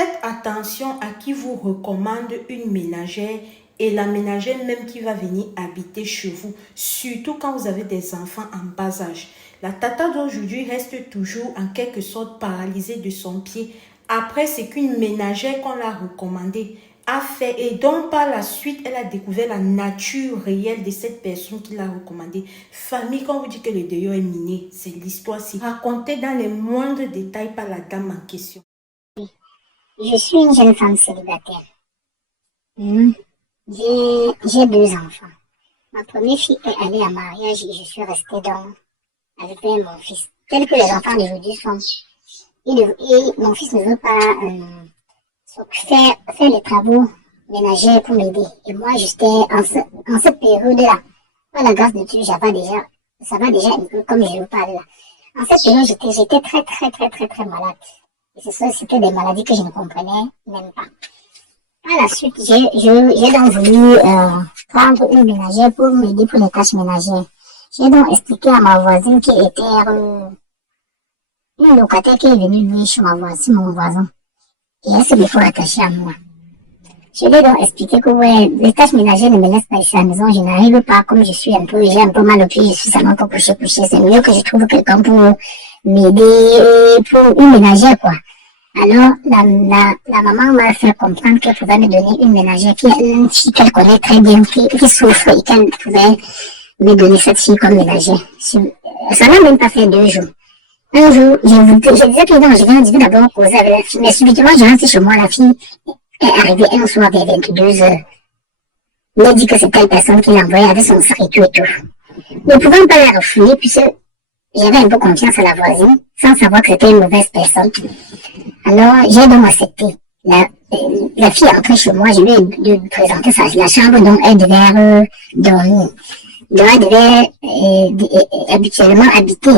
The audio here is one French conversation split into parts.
Faites attention à qui vous recommande une ménagère et la ménagère même qui va venir habiter chez vous, surtout quand vous avez des enfants en bas âge. La tata d'aujourd'hui reste toujours en quelque sorte paralysée de son pied après ce qu'une ménagère qu'on l'a recommandée a fait et donc par la suite elle a découvert la nature réelle de cette personne qui l'a recommandée. Famille, quand on vous dit que le deuil est miné, c'est l'histoire-ci racontée dans les moindres détails par la dame en question. Je suis une jeune femme célibataire. J'ai 2 enfants. Ma première fille est allée en mariage et je suis restée donc avec mon fils. Tel que les enfants d'aujourd'hui sont. Et mon fils ne veut pas faire les travaux ménagers pour m'aider. Et moi, j'étais en cette période-là. Par la grâce de Dieu, ça va déjà un peu comme je vous parle là. En cette période, j'étais très malade. Et c'était des maladies que je ne comprenais même pas. Par la suite, j'ai donc voulu prendre une ménagère pour m'aider pour les tâches ménagères. J'ai donc expliqué à ma voisine qui était une locataire qui est venue louer chez mon voisin. Et elle s'est des fois attachée à moi. Je lui ai donc expliqué que ouais, les tâches ménagères ne me laissent pas ici à la maison. Je n'arrive pas comme j'ai un peu mal au pied, je suis seulement pour coucher. C'est mieux que je trouve quelqu'un pour m'aider, pour une ménagère quoi. Alors, la maman m'a fait comprendre qu'elle pouvait me donner une ménagère qui est une fille qu'elle connaît très bien, qui souffre et qu'elle pouvait me donner cette fille comme ménagère. Ça n'a même pas fait 2 jours. Un jour, je disais que non, je viens d'abord causer avec la fille, mais subitement, je rentre chez moi, la fille est arrivée un soir vers 22h. Elle m'a dit que c'est telle personne qui l'a envoyée avec son sac et tout. Ne pouvant pas la refouler, puisque j'avais un peu confiance à la voisine, sans savoir que c'était une mauvaise personne. Alors, j'ai donc accepté. La fille est entrée chez moi, je lui ai présenté la chambre dont elle devait dormir. Dont elle devait habituellement habiter.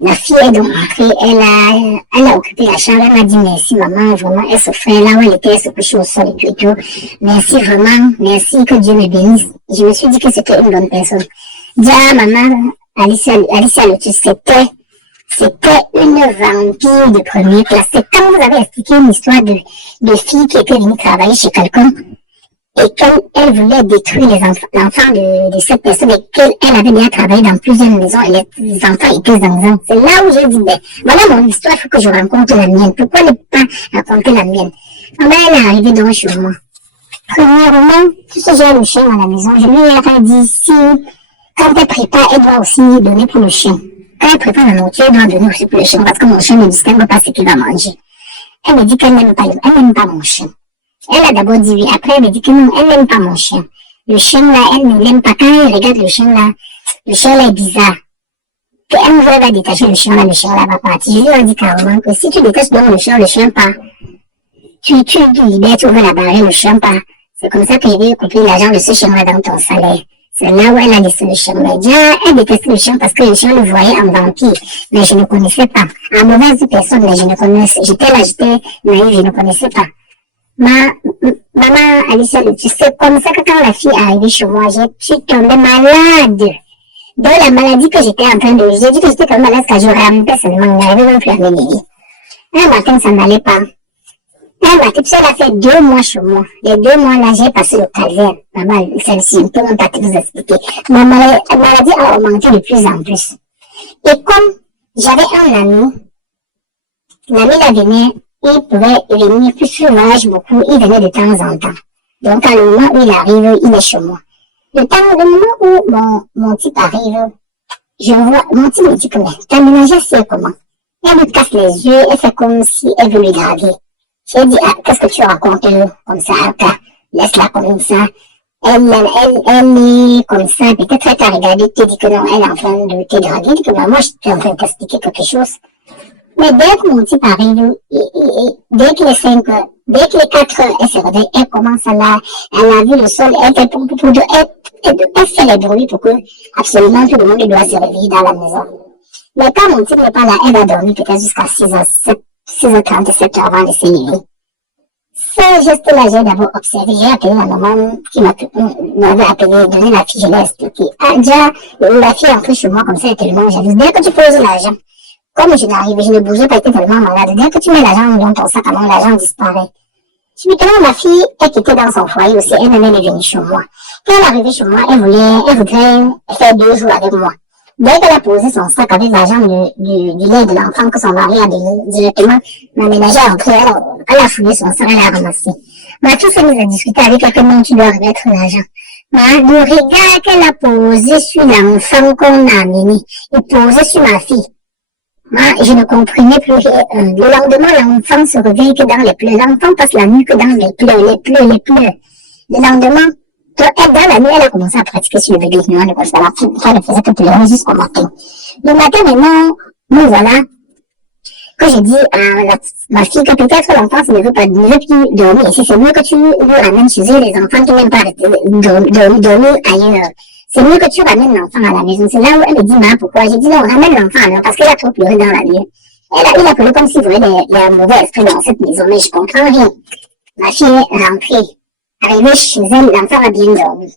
La fille est donc entrée, elle a occupé la chambre, elle m'a dit merci maman, vraiment, elle se fait là où elle était, elle se couchait au sol et tout. Merci vraiment, merci, que Dieu me bénisse. Je me suis dit que c'était une bonne personne. Déjà, maman, Alicia Lotus, c'était une vampire de première classe. C'est quand vous avez expliqué une histoire de fille qui était venue travailler chez quelqu'un et qu'elle voulait détruire l'enfant de cette personne et qu'elle avait déjà travaillé dans plusieurs maisons et les enfants étaient zinzins. C'est là où j'ai dit, ben, voilà mon histoire, il faut que je rencontre la mienne. Pourquoi ne pas raconter la mienne? Alors, elle est arrivée devant chez moi. Premièrement, tout ce j'ai le chien à la maison, je lui ai dit, si, quand elle prépare, elle doit aussi donner pour le chien. Quand elle prépare la nourriture, elle doit donner aussi pour le chien parce que mon chien ne distingue pas ce qu'il va manger. Elle me dit qu'elle n'aime pas mon chien. Elle a d'abord dit oui, après elle me dit que non, elle n'aime pas mon chien. Le chien là, elle ne l'aime pas. Quand elle regarde le chien là est bizarre. Qu'elle va détacher le chien là va partir. Je lui ai dit carrément que si tu détaches donc le chien part. Tu libères, tu ouvres la barrière, le chien part. C'est comme ça que je vais couper l'argent de ce chien là dans ton salaire. C'est là où elle a laissé le chien. Mais déjà, elle détestait le chien parce que le chien le voyait en vampire. Mais je ne connaissais pas. En mauvaise personne, mais je ne connaissais. J'étais naïve, je ne connaissais pas. Maman, Alicia, tu sais, comme ça que quand la fille est arrivée chez moi, je suis tombée malade. Dans la maladie que j'étais en train de... J'ai dit que j'étais tombée malade quand je rampais seulement, on n'arrivait même plus à me guérir. Un matin, ça n'allait pas. Un matin, puis elle a fait 2 mois chez moi. Les 2 mois là, j'ai passé le calvaire. Maman, celle-ci, je ne peux même pas te vous expliquer. Ma maladie a augmenté de plus en plus. Et comme j'avais un ami, l'ami là venait, il pouvait venir, puisqu'il voyage beaucoup, il venait de temps en temps. Donc, à le moment où il arrive, il est chez moi. Le moment où mon type arrive, je vois, mon type me dit que, mais, ta ménagère, c'est comment? Elle lui casse les yeux, elle fait comme si elle veut lui draguer. J'ai dit, ah, qu'est-ce que tu racontes, comme ça, laisse-la comme ça. Elle est comme ça, peut-être elle t'a regardé, tu dis que non, elle est en train de te draguer, que moi, je suis en train de t'expliquer quelque chose. Mais dès que mon type arrive, dès qu'il est 5 heures, dès qu'il est 4 heures, elle se réveille, elle commence elle a vu le sol, elle fait les bruits pour que absolument tout le monde doit se réveiller dans la maison. Mais quand mon type n'est pas là, elle va dormir peut-être jusqu'à 6h30, 7h avant de se lever. Ce geste-là, j'ai d'abord observé, j'ai appelé la maman qui m'avait appelé, donné la fille, je l'ai expliqué. Ah, déjà, la fille est entrée chez moi comme ça, elle est tellement jalouse. Dès que tu poses l'argent, comme je ne bougeais pas, j'étais tellement malade. Dès que tu mets la jambe dans ton sac à main, la jambe disparaît. Subitement, ma fille, elle qui était dans son foyer aussi, elle-même, elle est venue chez moi. Quand elle est arrivée chez moi, elle voudrait faire 2 jours avec moi. Dès qu'elle a posé son sac avec la jambe du lait de l'enfant que son mari a donné, directement, ma ménagère est entrée, elle a fouillé son sac, elle a ramassé. Ma fille s'est mise à discuter avec elle comment tu dois remettre l'argent. Le regard qu'elle a posé sur l'enfant qu'on a amené, et posé sur ma fille. Moi, je ne comprenais plus rien. Le lendemain, l'enfant se réveille que dans les pleurs. L'enfant passe la nuit que dans les pleurs. Le lendemain, dans la nuit, elle a commencé à pratiquer sur le bébé. Nous, on ne faisait que pleurer jusqu'au matin. Le matin, maintenant, nous voilà, que j'ai dit à ma fille que peut-être l'enfant ne veut plus dormir. Si c'est mieux que tu lui ramènes chez eux les enfants qui n'aiment pas dormir ailleurs. C'est mieux que tu ramènes l'enfant à la maison. C'est là où elle me dit, ma, pourquoi? J'ai dit, non, ramène l'enfant alors, parce qu'elle a trop pleuré dans la nuit. Il a pleuré comme s'il voulait un mauvais esprit dans cette maison, mais je comprends rien. Ma fille est rentrée. Arrivée chez elle, l'enfant a bien dormi.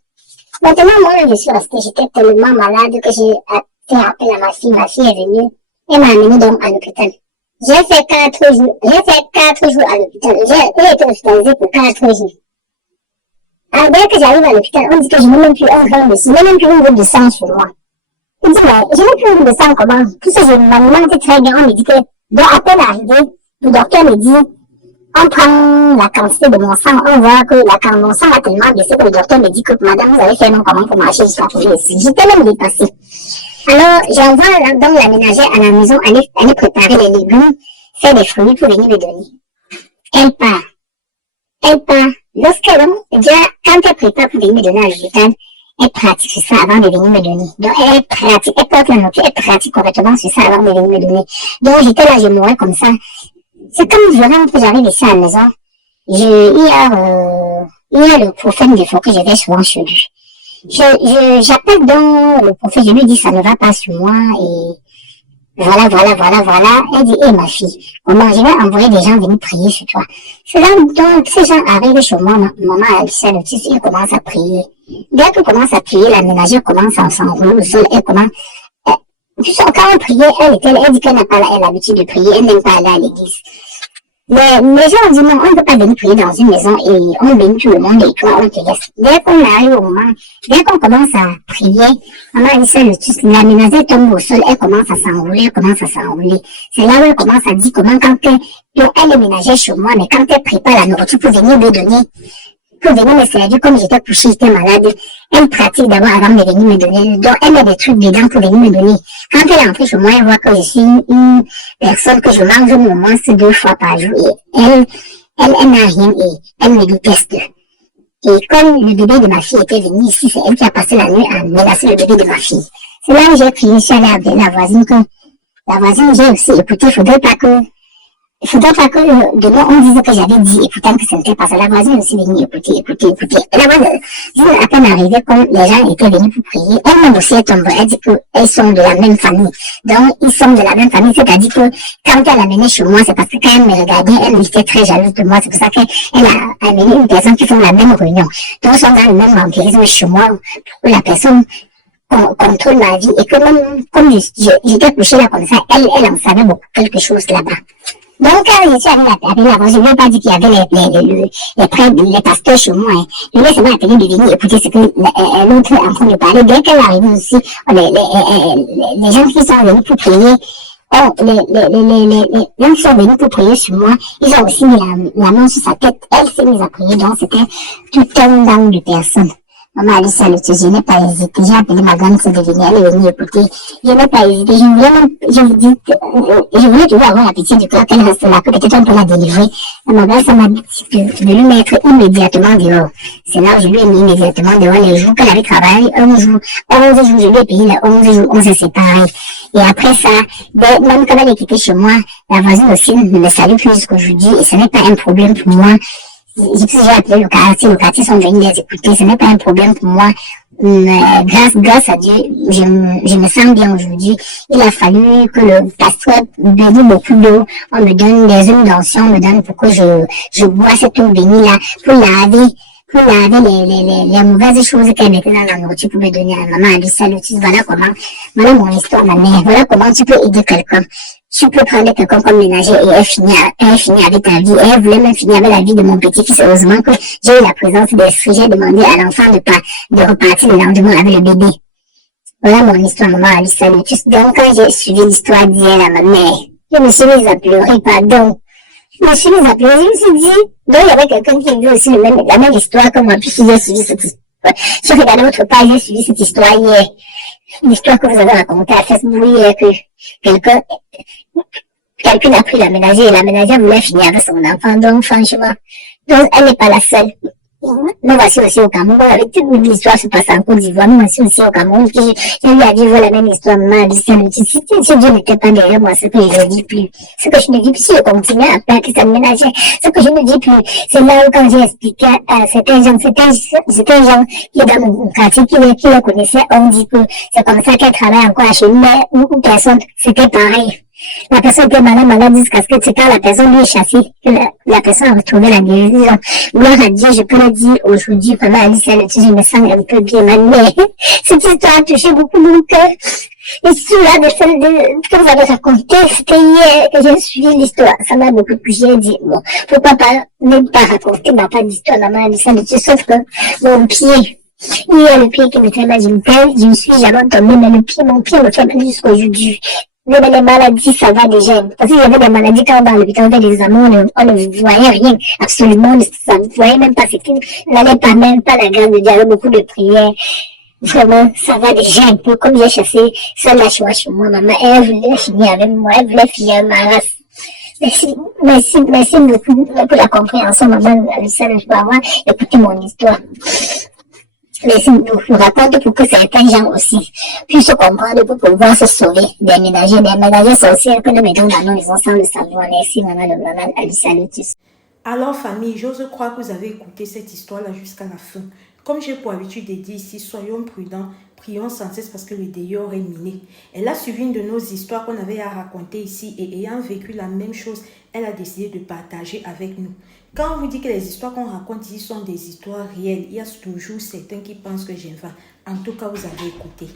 Maintenant, moi, je suis restée, j'étais tellement malade que j'ai fait appel à ma fille. Ma fille est venue. Elle m'a amenée donc à l'hôpital. J'ai fait 4 jours à l'hôpital. J'ai été hospitalisée pour 4 jours. Alors, dès que j'arrive à l'hôpital, on dit que je n'ai même plus un grain de sang, je n'ai même plus une goutte de sang sur moi. Je dis, mais je n'ai plus une goutte de sang, comment? Tout ça, je m'alimente très bien. On me dit que, à peine arrivé, le docteur me dit, on prend la quantité de mon sang, on voit que mon sang a tellement baissé que le docteur me dit que, madame, vous avez fait mon comment pour marcher jusqu'à trouver ici. J'étais même dépassée. Alors, j'envoie donc la ménagère à la maison, aller préparer les légumes, faire des fruits pour venir me donner. Elle part. Déjà, quand elle prépare pour venir me donner à l'hôpital, elle pratique sur ça avant de venir me donner. Donc, elle porte la note, elle pratique correctement sur ça avant de venir me donner. Donc, j'étais là, je mourais comme ça. C'est comme je rentre, j'arrive ici à la maison. Il y a le prophète des fois que je vais souvent chez lui. J'appelle donc le prophète, je lui dis, ça ne va pas sur moi, et voilà. Elle dit, ma fille, comment je vais envoyer des gens venir prier sur toi. C'est là donc, ces gens arrivent chez moi, maman Alicia, le fils, il commence à prier. Dès qu'il commence à prier, la ménagère commence à s'enrouler au sol, elle commence, quand on priait, elle dit qu'elle n'a pas l'habitude de prier, elle n'aime pas aller à l'église. Mais les gens ont dit non, on ne peut pas venir prier dans une maison et on bénit tout le monde et toi on te laisse. Dès qu'on arrive au moment, dès qu'on commence à prier, maman Alicia, la ménagère tombe au sol, elle commence à s'enrouler. C'est là où elle commence à dire comment elle est ménagère chez moi, mais quand elle prépare la nourriture pour venir me donner, pour venir me servir, comme j'étais couchée, j'étais malade, elle pratique d'abord avant de venir me donner. Donc, elle met des trucs dedans pour venir me donner. Quand elle est entrée chez moi, elle voit que je suis une personne que je mange au moins 2 fois par jour. Et elle n'a rien et elle me déteste. Et comme le bébé de ma fille était venu ici, c'est elle qui a passé la nuit à menacer le bébé de ma fille. C'est là où j'ai crié, je suis allée appeler la voisine j'ai aussi écouté, il faudrait pas que demain on dise que j'avais dit, écoutant que ce n'était pas ça. La voisine aussi venue écouter. La voisine, à peine arrivée, comme les gens étaient venus pour prier, elle-même aussi est tombée. Elle dit qu'elles sont de la même famille. Donc, ils sont de la même famille. C'est-à-dire que quand elle a amené chez moi, c'est parce que quand elle me regardait, elle était très jalouse de moi. C'est pour ça qu'elle a amené une personne qui font la même réunion. Donc, ils sont dans le même vampirisme chez moi, pour la personne contrôle ma vie. Et que même, comme j'étais couchée là comme ça, elle en savait beaucoup, quelque chose là-bas. Donc, quand je suis allée là-bas, je ne lui ai pas dit qu'il y avait les pasteurs chez moi. Hein. Je lui ai seulement appelé de venir écouter ce que l'autre est en train de parler. Dès qu'elle arrive aussi, les gens qui sont venus pour prier, les gens qui sont venus pour prier sur moi, ils ont aussi mis la main sur sa tête. Elle s'est mise à prier, donc c'était tout un gang de personnes. Maman Alicia, je n'ai pas hésité. J'ai appelé ma grande sœur de venir, elle est venue écouter. Je n'ai pas hésité. Je voulais toujours avoir la pitié du cœur qu'elle reste là, que peut-être on peut la délivrer. Et ma grande sœur m'a dit de lui mettre immédiatement dehors. C'est là où je lui ai mis immédiatement dehors les jours qu'elle avait travaillé. 11 jours, je lui ai payé les 11 jours, on s'est séparés. Et après ça, même quand elle est quittée chez moi, la voisine aussi ne me salue plus jusqu'aujourd'hui et ce n'est pas un problème pour moi. J'ai appelé le quartier sont venus les écouter, ce n'est pas un problème pour moi. Grâce à Dieu, je me sens bien aujourd'hui. Il a fallu que le pasteur bénisse beaucoup d'eau. On me donne des huiles d'onction, on me donne pour que je bois cette eau bénie là, pour laver les mauvaises choses qu'elle mettait dans la nourriture pour me donner à maman Alicia. Voilà mon histoire, ma mère. Voilà comment tu peux aider quelqu'un. tu peux prendre quelqu'un comme ménager et elle finit avec ta vie. Et elle voulait même finir avec la vie de mon petit-fils. Heureusement que j'ai eu la présence d'esprit. J'ai demandé à l'enfant de repartir le lendemain avec le bébé. Voilà mon histoire, maman Alissa Lotus. Donc, quand j'ai suivi l'histoire d'hier à ma mère, je me suis mise à pleurer, pardon. Je me suis mise à pleurer. Je me suis dit, donc il y avait quelqu'un qui vit aussi la même histoire que moi, puis j'ai suivi cette histoire. J'ai regardé votre page, j'ai suivi cette histoire hier. L'histoire que vous avez racontée à Facebook hier, que quelqu'un a pris la ménagère et la ménagère voulait finir avec son enfant. Donc, franchement, donc, elle n'est pas la seule. Nous voici aussi au Cameroun, avec toute l'histoire se passe en Côte d'Ivoire. Nous voici aussi au Cameroun. J'ai eu à vivre la même histoire, maman, Alicia. Si Dieu n'était pas derrière moi, ce que je ne dis plus. Ce que je ne dis plus, si je continue à faire que ça me ménageait. Ce que je ne dis plus, c'est là où quand j'ai expliqué à certains gens qui est dans mon quartier, qui les connaissaient, on dit que c'est comme ça qu'elle travaille encore chez nous, mais une personne, c'était pareil. La personne était malade jusqu'à ce que c'est quand la personne lui est chassée, que la personne a retrouvé la guérison. Gloire à Dieu, je peux le dire aujourd'hui, maman Alicia, je me sens un peu bien, mais cette histoire a touché beaucoup mon cœur. L'histoire de celle que vous avez racontée, c'était hier que j'ai suivi l'histoire. Ça m'a beaucoup touché. J'ai dit, bon, pourquoi pas, ne pas raconter ma part d'histoire, maman Alicia, sauf que mon pied, il y a le pied qui me fait mal, je ne suis jamais tombée, mais mon pied me fait mal jusqu'aujourd'hui. Mais les maladies, ça va déjà. Parce qu'il y avait des maladies quand on va à l'hôpital, on fait des examens, on ne voyait rien. Absolument, ça ne voyait même pas. On n'allait pas même pas la grâce de Dieu, avec beaucoup de prières. Vraiment, ça va déjà un peu. Comme j'ai chassé ça la choix chez moi, maman, elle voulait finir avec moi, elle voulait finir ma race. Merci beaucoup pour la compréhension, maman, Alicia, de pouvoir écouter mon histoire. Mais je vous raconte pour que certains gens aussi puissent comprendre pour pouvoir se sauver des ménagers. Des ménagers sorcières que nous mettons dans nos maisons sans le savoir. Merci, maman Alicia Lotus. Alors famille, j'ose croire que vous avez écouté cette histoire-là jusqu'à la fin. Comme j'ai pour habitude de dire ici, soyons prudents, prions sans cesse parce que le dehors est miné. Elle a suivi une de nos histoires qu'on avait à raconter ici et ayant vécu la même chose, elle a décidé de partager avec nous. Quand on vous dit que les histoires qu'on raconte ici sont des histoires réelles, il y a toujours certains qui pensent que j'invente. En tout cas, vous avez écouté.